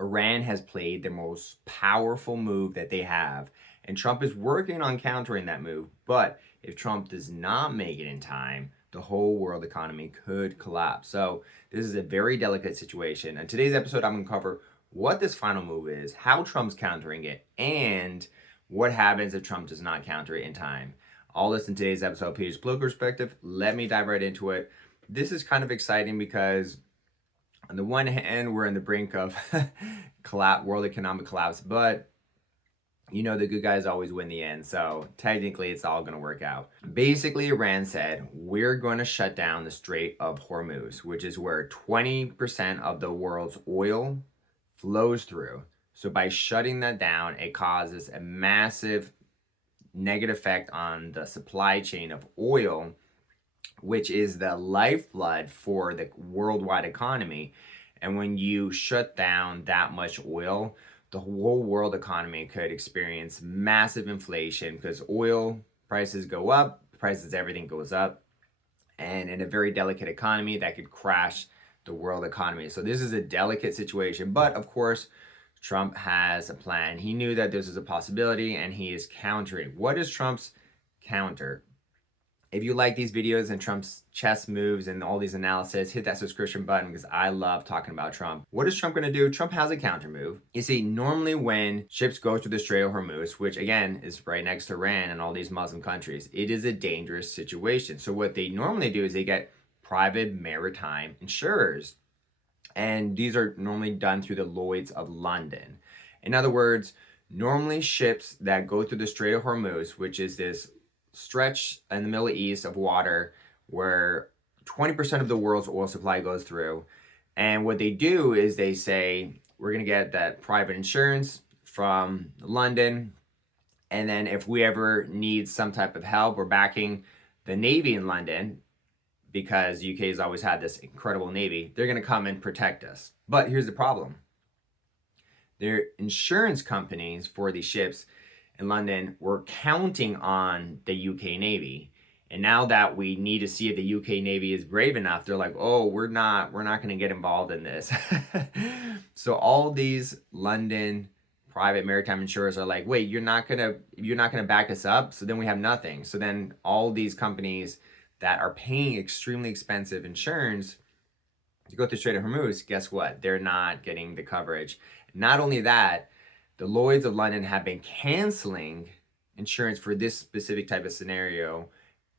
Iran has played the most powerful move that they have, and Trump is working on countering that move. But if Trump does not make it in time, the whole world economy could collapse. So this is a very delicate situation. In today's episode, I'm going to cover what this final move is, how Trump's countering it, and what happens if Trump does not counter it in time. All this in today's episode, Peter's Political Perspective. Let me dive right into it. This is kind of exciting because on the one hand, we're on the brink of world economic collapse, but the good guys always win the end. So technically, it's all going to work out. Basically, Iran said, we're going to shut down the Strait of Hormuz, which is where 20% of the world's oil flows through. So by shutting that down, it causes a massive negative effect on the supply chain of oil, which is the lifeblood for the worldwide economy. And when you shut down that much oil, the whole world economy could experience massive inflation because oil prices go up, everything goes up. And in a very delicate economy, that could crash the world economy. So this is a delicate situation. But of course, Trump has a plan. He knew that this is a possibility and he is countering. What is Trump's counter? If you like these videos and Trump's chess moves and all these analysis, hit that subscription button because I love talking about Trump. What is Trump going to do? Trump has a counter move. You see, normally when ships go through the Strait of Hormuz, which again is right next to Iran and all these Muslim countries, it is a dangerous situation. So what they normally do is they get private maritime insurers. And these are normally done through the Lloyd's of London. In other words, normally ships that go through the Strait of Hormuz, which is this stretch in the Middle East of water where 20% of the world's oil supply goes through. And what they do is they say, we're going to get that private insurance from London. And then if we ever need some type of help, we're backing the Navy in London because UK has always had this incredible Navy. They're going to come and protect us. But here's the problem. Their insurance companies for these ships in London were counting on the UK Navy. And now that we need to see if the UK Navy is brave enough, they're like, oh, we're not going to get involved in this. So all these London private maritime insurers are like, wait, you're not going to back us up? So then we have nothing. So then all these companies that are paying extremely expensive insurance to go through Strait of Hormuz, guess what? They're not getting the coverage. Not only that, the Lloyd's of London have been canceling insurance for this specific type of scenario.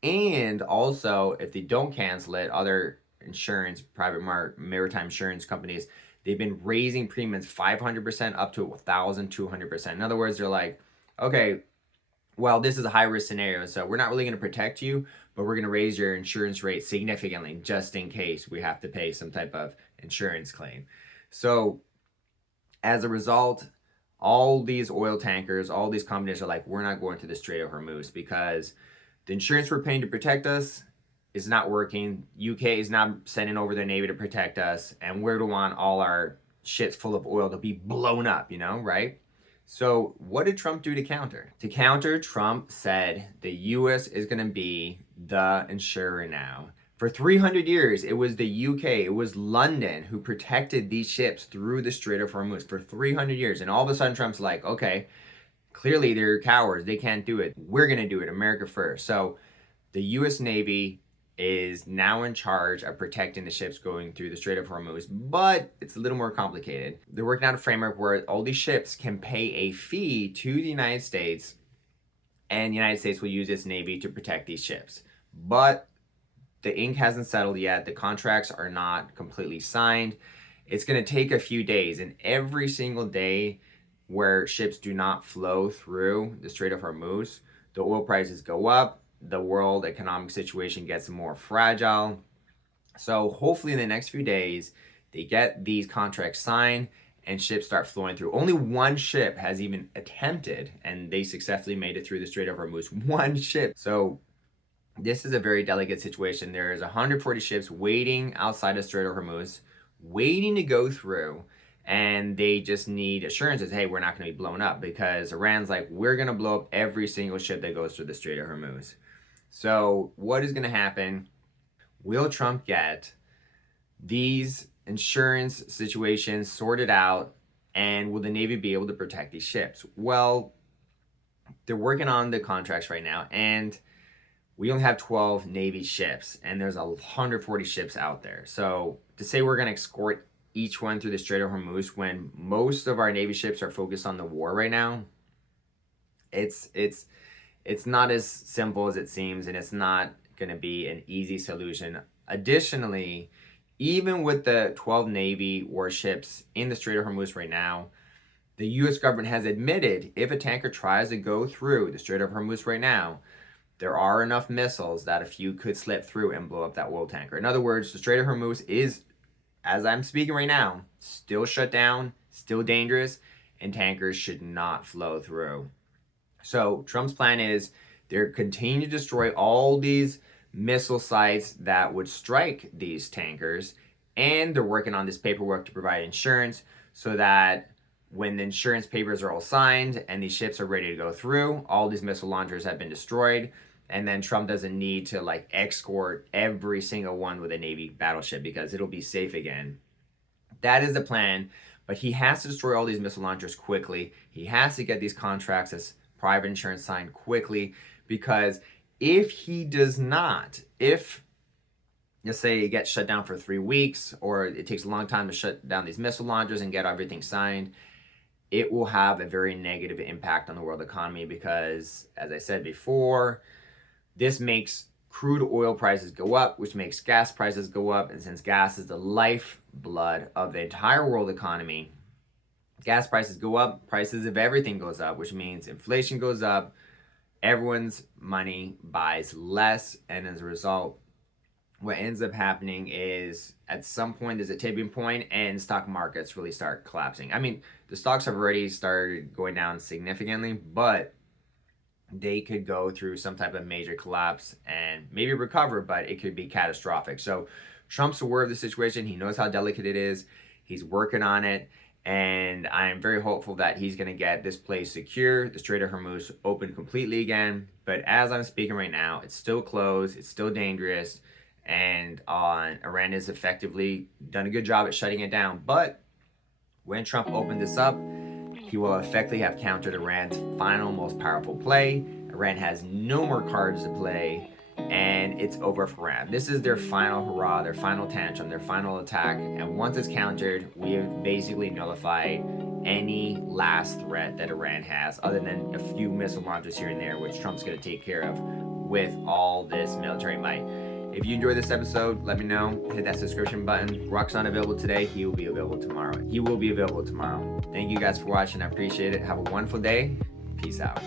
And also, if they don't cancel it, other insurance, private maritime insurance companies, they've been raising premiums 500% up to 1,200%. In other words, they're like, okay, well, this is a high risk scenario, so we're not really going to protect you, but we're going to raise your insurance rate significantly just in case we have to pay some type of insurance claim. So as a result, all these oil tankers, all these companies are like, we're not going to the Strait of Hormuz because the insurance we're paying to protect us is not working. UK is not sending over their Navy to protect us, and we don't want all our ships full of oil to be blown up, right? So what did Trump do to counter? To counter, Trump said the US is going to be the insurer now. For 300 years, it was the UK, it was London who protected these ships through the Strait of Hormuz for 300 years. And all of a sudden, Trump's like, okay, clearly they're cowards. They can't do it. We're going to do it. America first. So the US Navy is now in charge of protecting the ships going through the Strait of Hormuz, but it's a little more complicated. They're working out a framework where all these ships can pay a fee to the United States, and the United States will use its Navy to protect these ships. But the ink hasn't settled yet. The contracts are not completely signed. It's going to take a few days, and every single day where ships do not flow through the Strait of Hormuz, the oil prices go up, the world economic situation gets more fragile. So hopefully in the next few days, they get these contracts signed and ships start flowing through. Only one ship has even attempted, and they successfully made it through the Strait of Hormuz. One ship. So this is a very delicate situation. There's 140 ships waiting outside of Strait of Hormuz, waiting to go through. And they just need assurances, hey, we're not going to be blown up, because Iran's like, we're going to blow up every single ship that goes through the Strait of Hormuz. So what is going to happen? Will Trump get these insurance situations sorted out And will the Navy be able to protect these ships? Well, they're working on the contracts right now, and we only have 12 Navy ships, and there's 140 ships out there. So to say we're going to escort each one through the Strait of Hormuz when most of our Navy ships are focused on the war right now, it's not as simple as it seems, and it's not going to be an easy solution. Additionally, even with the 12 Navy warships in the Strait of Hormuz right now, the U.S. government has admitted if a tanker tries to go through the Strait of Hormuz right now, there are enough missiles that a few could slip through and blow up that oil tanker. In other words, the Strait of Hormuz is, as I'm speaking right now, still shut down, still dangerous, and tankers should not flow through. So Trump's plan is they're continuing to destroy all these missile sites that would strike these tankers, and they're working on this paperwork to provide insurance so that when the insurance papers are all signed and these ships are ready to go through, all these missile launchers have been destroyed, and then Trump doesn't need to like escort every single one with a Navy battleship because it'll be safe again. That is the plan, but he has to destroy all these missile launchers quickly. He has to get these contracts as private insurance signed quickly, because if he does not, if let's say it gets shut down for 3 weeks, or it takes a long time to shut down these missile launchers and get everything signed, it will have a very negative impact on the world economy because, as I said before, this makes crude oil prices go up, which makes gas prices go up. And since gas is the lifeblood of the entire world economy, gas prices go up, prices of everything goes up, which means inflation goes up, everyone's money buys less, and as a result, what ends up happening is at some point there's a tipping point and stock markets really start collapsing. I mean, the stocks have already started going down significantly, but they could go through some type of major collapse and maybe recover, but it could be catastrophic. So Trump's aware of the situation. He knows how delicate it is. He's working on it. And I'm very hopeful that he's going to get this place secure, the Strait of Hormuz open completely again. But as I'm speaking right now, it's still closed. It's still dangerous. And Iran has effectively done a good job at shutting it down. But when Trump opened this up, he will effectively have countered Iran's final, most powerful play. Iran has no more cards to play, and it's over for Iran. This is their final hurrah, their final tantrum, their final attack. And once it's countered, we have basically nullified any last threat that Iran has, other than a few missile launchers here and there, which Trump's going to take care of with all this military might. If you enjoyed this episode, let me know. Hit that subscription button. Rock's not available today. He will be available tomorrow. He will be available tomorrow. Thank you guys for watching. I appreciate it. Have a wonderful day. Peace out.